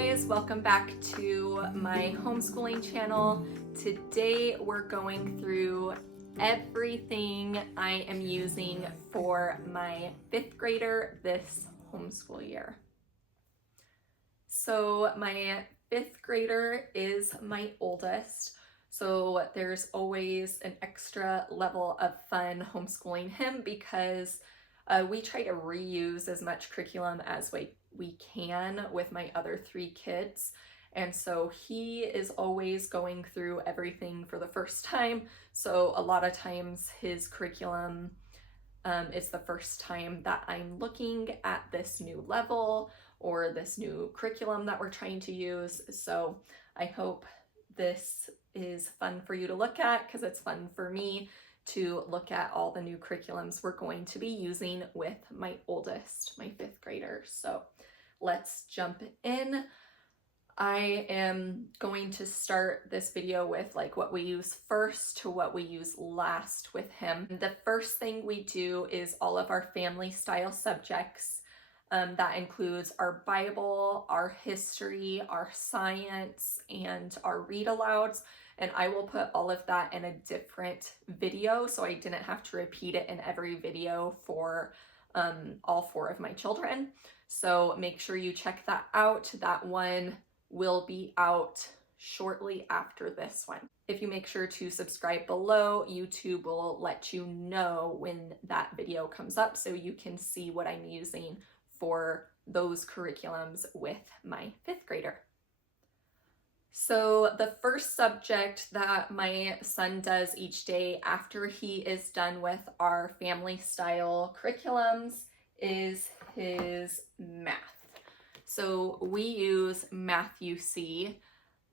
guys, welcome back to my homeschooling channel. Today we're going through everything I am using for my 5th grader this homeschool year. So my 5th grader is my oldest, so there's always an extra level of fun homeschooling him because we try to reuse as much curriculum as we can with my other 3 kids. And so he is always going through everything for the first time. So a lot of times his curriculum is the first time that I'm looking at this new level or this new curriculum that we're trying to use. So I hope this is fun for you to look at because it's fun for me to look at all the new curriculums we're going to be using with my oldest, my 5th grader. So let's jump in. I am going to start this video with like what we use first to what we use last with him. The first thing we do is all of our family style subjects. That includes our Bible, our history, our science, and our read alouds. And I will put all of that in a different video, so I didn't have to repeat it in every video for all 4 of my children. So make sure you check that out. That one will be out shortly after this one. If you make sure to subscribe below, YouTube will let you know when that video comes up so you can see what I'm using for those curriculums with my 5th grader. So the first subject that my son does each day after he is done with our family style curriculums is his math. So we use Math-U-See.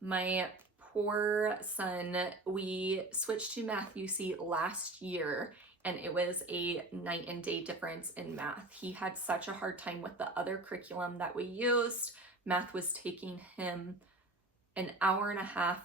My poor son, we switched to Math-U-See last year, and it was a night and day difference in math. He had such a hard time with the other curriculum that we used. Math was taking him an hour and a half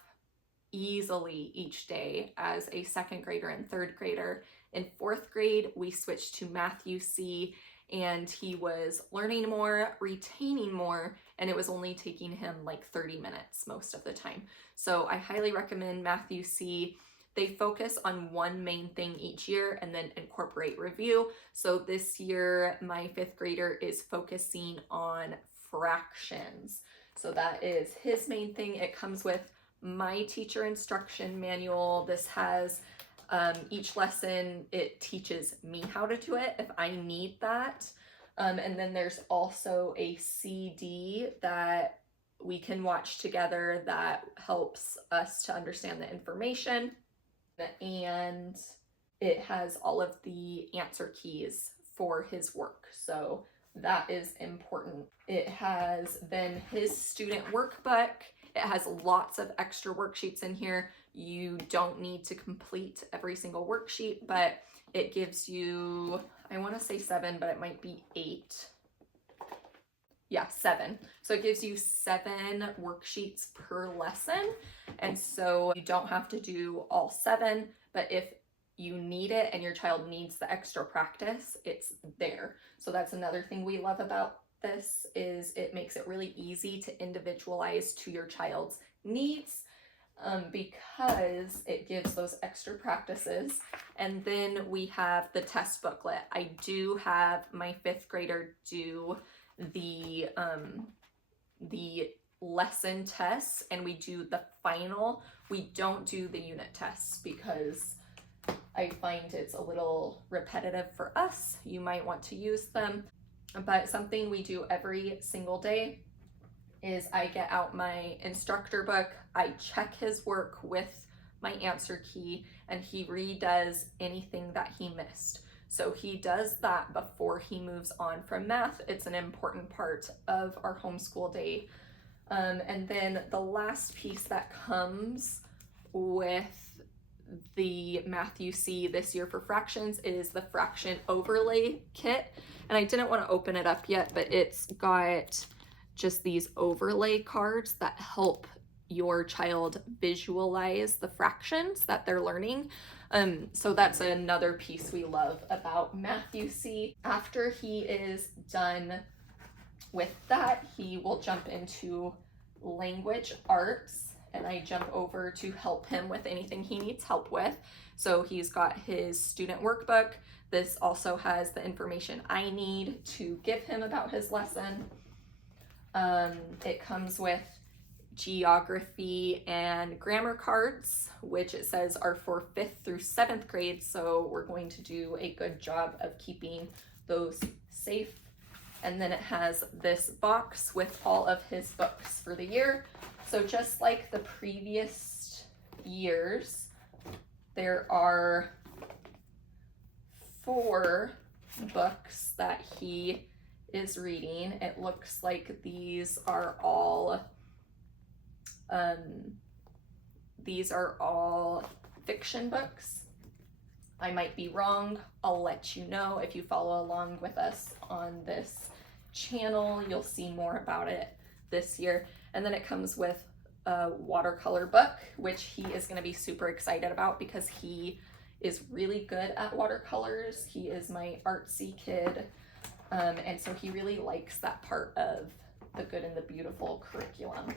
easily each day as a 2nd grader and 3rd grader. In 4th grade, we switched to Math-U-See, and he was learning more, retaining more, and it was only taking him like 30 minutes most of the time. So I highly recommend Math-U-See. They focus on one main thing each year and then incorporate review. So this year, my 5th grader is focusing on fractions. So that is his main thing. It comes with my teacher instruction manual. This has each lesson, it teaches me how to do it if I need that. And then there's also a CD that we can watch together that helps us to understand the information. And it has all of the answer keys for his work. So that is important. It has then his student workbook. It has lots of extra worksheets in here. You don't need to complete every single worksheet, but it gives you, I want to say 7, but it might be 8. Yeah, 7. So it gives you 7 worksheets per lesson. And so you don't have to do all 7, but if you need it and your child needs the extra practice, it's there. So that's another thing we love about this is it makes it really easy to individualize to your child's needs because it gives those extra practices. And then we have the test booklet. I do have my 5th grader do the lesson tests, and we do the final. We don't do the unit tests because I find it's a little repetitive for us. You might want to use them, but something we do every single day is I get out my instructor book, I check his work with my answer key, and he redoes anything that he missed. So he does that before he moves on from math. It's an important part of our homeschool day. And then the last piece that comes with the Math-U-See this year for fractions is the fraction overlay kit. And I didn't want to open it up yet, but it's got just these overlay cards that help your child visualize the fractions that they're learning. So that's another piece we love about Math-U-See. After he is done with that, he will jump into language arts, and I jump over to help him with anything he needs help with. So he's got his student workbook. This also has the information I need to give him about his lesson. It comes with geography and grammar cards, which it says are for 5th through 7th grade, so we're going to do a good job of keeping those safe. And then it has this box with all of his books for the year. So just like the previous years, there are 4 books that he is reading. It looks like these are all fiction books. I might be wrong. I'll let you know. If you follow along with us on this channel, you'll see more about it this year. And then it comes with a watercolor book, which he is going to be super excited about because he is really good at watercolors. He is my artsy kid, and so he really likes that part of the Good and the Beautiful curriculum.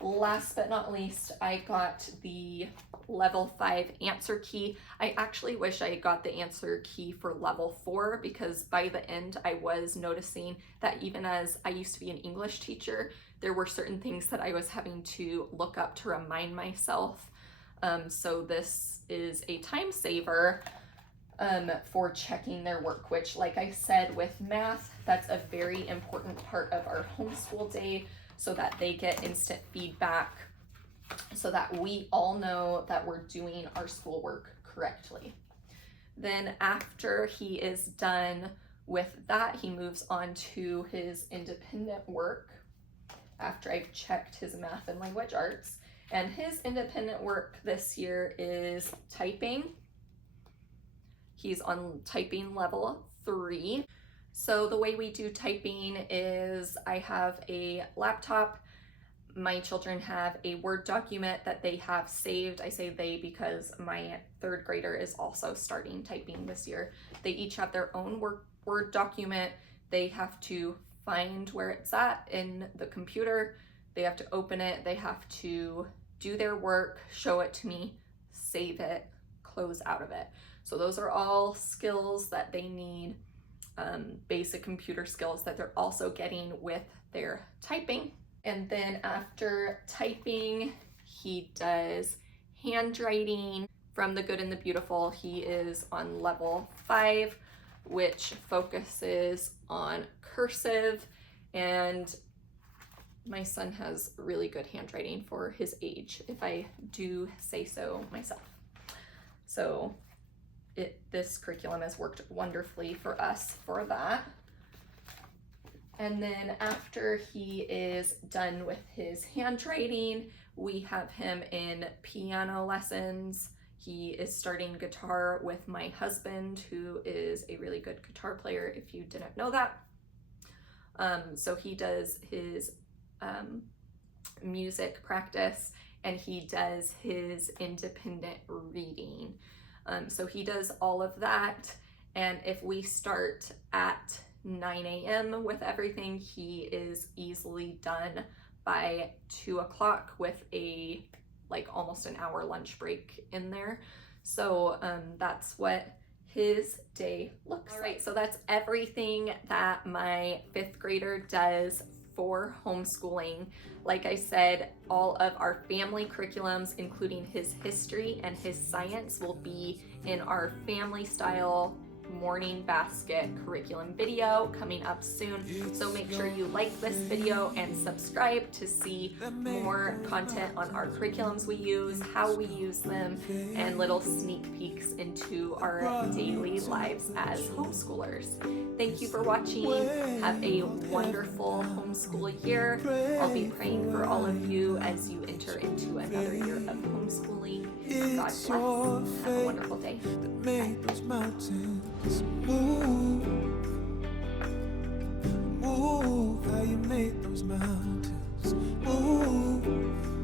Last but not least, I got the level 5 answer key. I actually wish I got the answer key for level 4, because by the end I was noticing that even as I used to be an English teacher, there were certain things that I was having to look up to remind myself. So this is a time saver for checking their work, which, like I said, with math, that's a very important part of our homeschool day, so that they get instant feedback, so that we all know that we're doing our schoolwork correctly. Then after he is done with that, he moves on to his independent work after I've checked his math and language arts. And his independent work this year is typing. He's on typing level 3. So the way we do typing is I have a laptop. My children have a Word document that they have saved. I say they because my 3rd grader is also starting typing this year. They each have their own Word document. They have to find where it's at in the computer. They have to open it. They have to do their work, show it to me, save it, close out of it. So those are all skills that they need. Basic computer skills that they're also getting with their typing. And then after typing, he does handwriting. From the Good and the Beautiful, he is on level 5, which focuses on cursive, and my son has really good handwriting for his age, if I do say so myself. So this curriculum has worked wonderfully for us for that. And then after he is done with his handwriting, we have him in piano lessons. He is starting guitar with my husband, who is a really good guitar player, if you didn't know that. So he does his music practice, and he does his independent reading. So he does all of that, and if we start at 9 a.m. with everything, he is easily done by 2 o'clock with a almost an hour lunch break in there. So that's what his day looks like. So that's everything that my 5th grader does for homeschooling. Like I said, all of our family curriculums, including his history and his science, will be in our family style morning basket curriculum video coming up soon. So make sure you like this video and subscribe to see more content on our curriculums we use, how we use them, and little sneak peeks into our daily lives as homeschoolers. Thank you for watching. Have a wonderful homeschool year. I'll be praying for all of you as you enter into another year of homeschooling. God bless. Have a wonderful day. Bye. Move, how you made those mountains move.